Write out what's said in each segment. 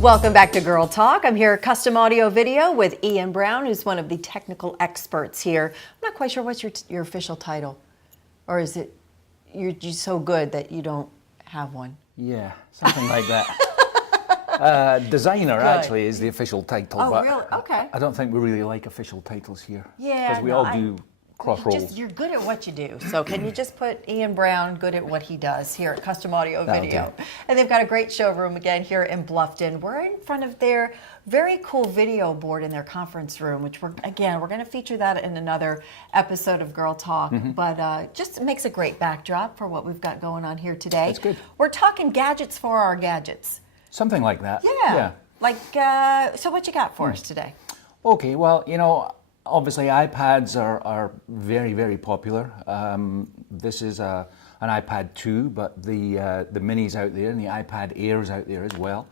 Welcome back to Girl Talk. I'm here at Custom Audio Video with Ian Brown, who's one of the technical experts here. I'm not quite sure what's your official title, or is it you're just so good that you don't have one? Yeah, something like that. Designer actually is the official title. Oh, but really? Okay. I don't think we really like official titles here. Yeah, because we all do cross roles. You're good at what you do. So can you just put Ian Brown, good at what he does here at Custom Audio Video? And they've got a great showroom again here in Bluffton. We're in front of their very cool video board in their conference room, which we're going to feature that in another episode of Girl Talk. But just makes a great backdrop for what we've got going on here today. That's good. We're talking gadgets for our gadgets. Something like that. Yeah. Like, so what you got for us today? Okay, well, you know, obviously iPads are very, very popular. This is an iPad 2, but the minis out there and the iPad Airs out there as well.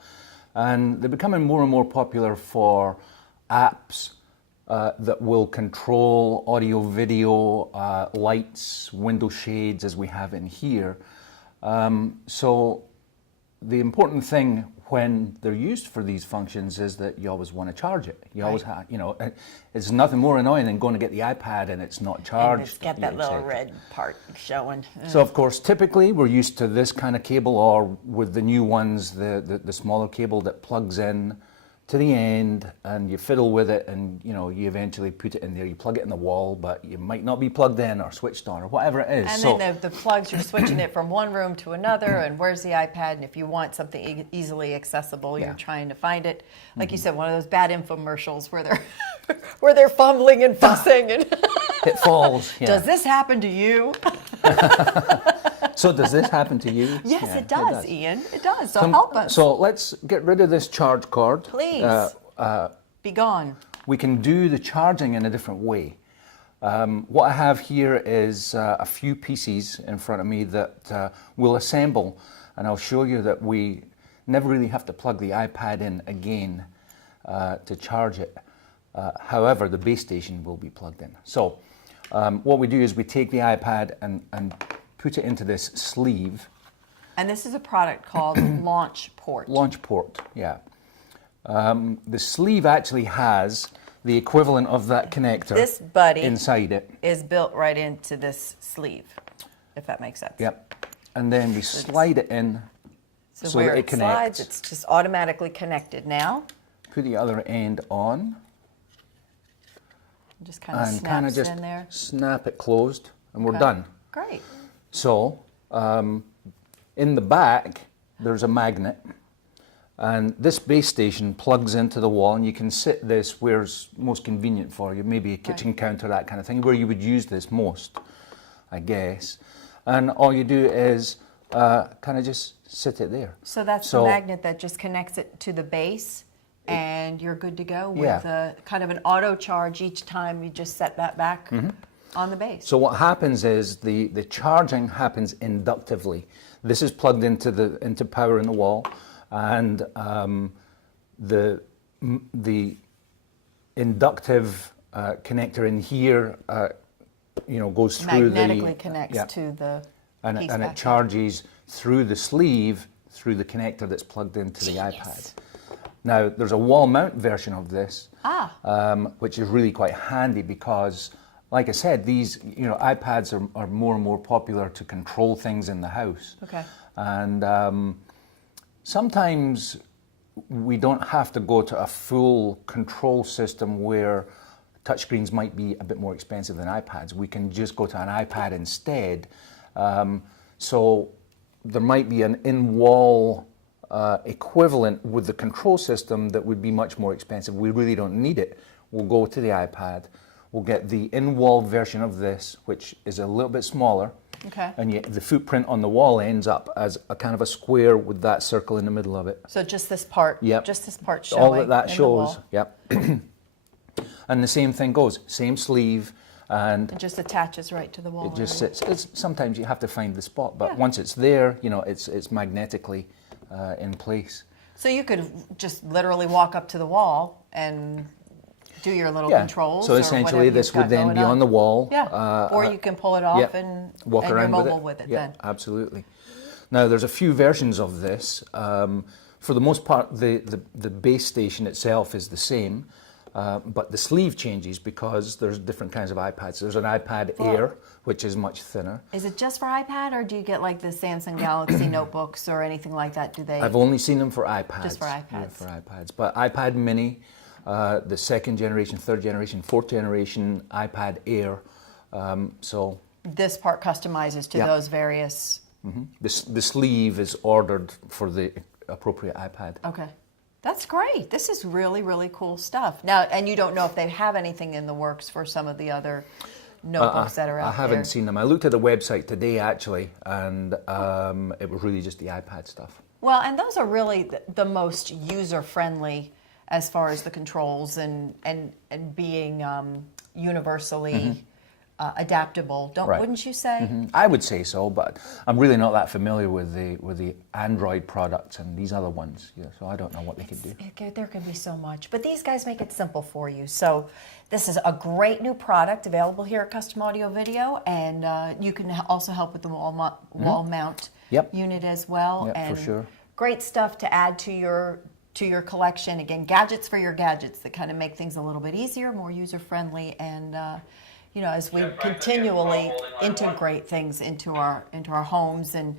And they're becoming more and more popular for apps that will control audio, video, lights, window shades as we have in here. So the important thing when they're used for these functions is that you always want to charge it. You always have, you know, it's nothing more annoying than going to get the iPad and it's not charged. And it's got that little red part showing. So of course, typically we're used to this kind of cable, or with the new ones, the smaller cable that plugs in to the end, and you fiddle with it, and you know, you eventually put it in there. You plug it in the wall, but you might not be plugged in or switched on or whatever it is. And then the plugs, you're switching it from one room to another, and where's the iPad? And if you want something easily accessible, you're trying to find it. Like you said, one of those bad infomercials where they're where they're fumbling and fussing and it falls. Yeah. Does this happen to you? So does this happen to you? Yes, Yeah, it does, Ian. It does. So help us. So let's get rid of this charge cord. Please. Be gone. We can do the charging in a different way. What I have here is a few pieces in front of me that we'll assemble, and I'll show you that we never really have to plug the iPad in again to charge it. However, the base station will be plugged in. So what we do is we take the iPad and put it into this sleeve. And this is a product called Launch Port. Launch Port, yeah. The sleeve actually has the equivalent of that connector. This buddy inside it is built right into this sleeve, if that makes sense. Yep. And then we slide it in so where that it connects. Slides, it's just automatically connected now. Put the other end on. Just kind of snaps in there. Snap it closed, and we're done. Great. So in the back, there's a magnet, and this base station plugs into the wall, and you can sit this where's most convenient for you, maybe a kitchen counter, that kind of thing, where you would use this most, I guess. And all you do is kind of just sit it there. So that's the magnet that just connects it to the base, and you're good to go with kind of an auto charge each time you just set that back on the base. So what happens is the charging happens inductively. This is plugged into power in the wall, and the inductive connector in here, you know, goes through magnetically connects to the piece and it charges through the sleeve through the connector that's plugged into the iPad. Now there's a wall mount version of this, which is really quite handy because, like I said, these iPads are more and more popular to control things in the house. Okay. And sometimes we don't have to go to a full control system where touchscreens might be a bit more expensive than iPads. We can just go to an iPad instead. So there might be an in-wall equivalent with the control system that would be much more expensive. We really don't need it. We'll go to the iPad. We'll get the in-wall version of this, which is a little bit smaller. Okay. And yet the footprint on the wall ends up as a kind of a square with that circle in the middle of it. So just this part. Yep. Just this part showing. All that shows. Yep. And the same thing goes. Same sleeve. And it just attaches right to the wall. It just sits. Sometimes you have to find the spot, but once it's there, you know, it's magnetically in place. So you could just literally walk up to the wall and do your little controls. So essentially, this would then be on the wall. Yeah. Or you can pull it off and walk around you're mobile with it yeah, then. Absolutely. Now, there's a few versions of this. for the most part, the base station itself is the same, but the sleeve changes because there's different kinds of iPads. There's an iPad Air, which is much thinner. Is it just for iPad, or do you get like the Samsung Galaxy notebooks or anything like that? Do they? I've only seen them for iPads. Just for iPads. Yeah, for iPads. But iPad Mini, the second generation, third generation, fourth generation iPad Air. So This part customizes to Yeah. those various. the sleeve is ordered for the appropriate iPad. Okay. That's great. This is really, really cool stuff. Now, and you don't know if they have anything in the works for some of the other notebooks that are out I there. haven't seen them. I looked at the website today actually, and it was really just the iPad stuff. Well, and those are really the most user-friendly as far as the controls and being universally adaptable. Right. Wouldn't you say? I would say so, but I'm really not that familiar with the Android products and these other ones. Yeah, so I don't know what they could do. There can be so much, but these guys make it simple for you. So this is a great new product available here at Custom Audio Video, and you can also help with the wall mount Yep. unit as well. Yep, for and sure. Great stuff to add to your collection. Again, gadgets for your gadgets that kind of make things a little bit easier, more user friendly, and as we continually integrate things into our homes and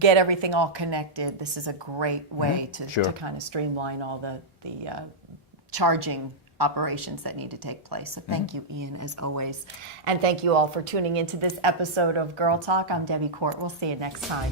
get everything all connected, this is a great way to kind of streamline all the charging operations that need to take place. So thank you, Ian, as always. And thank you all for tuning into this episode of Girl Talk. I'm Debbie Court. We'll see you next time.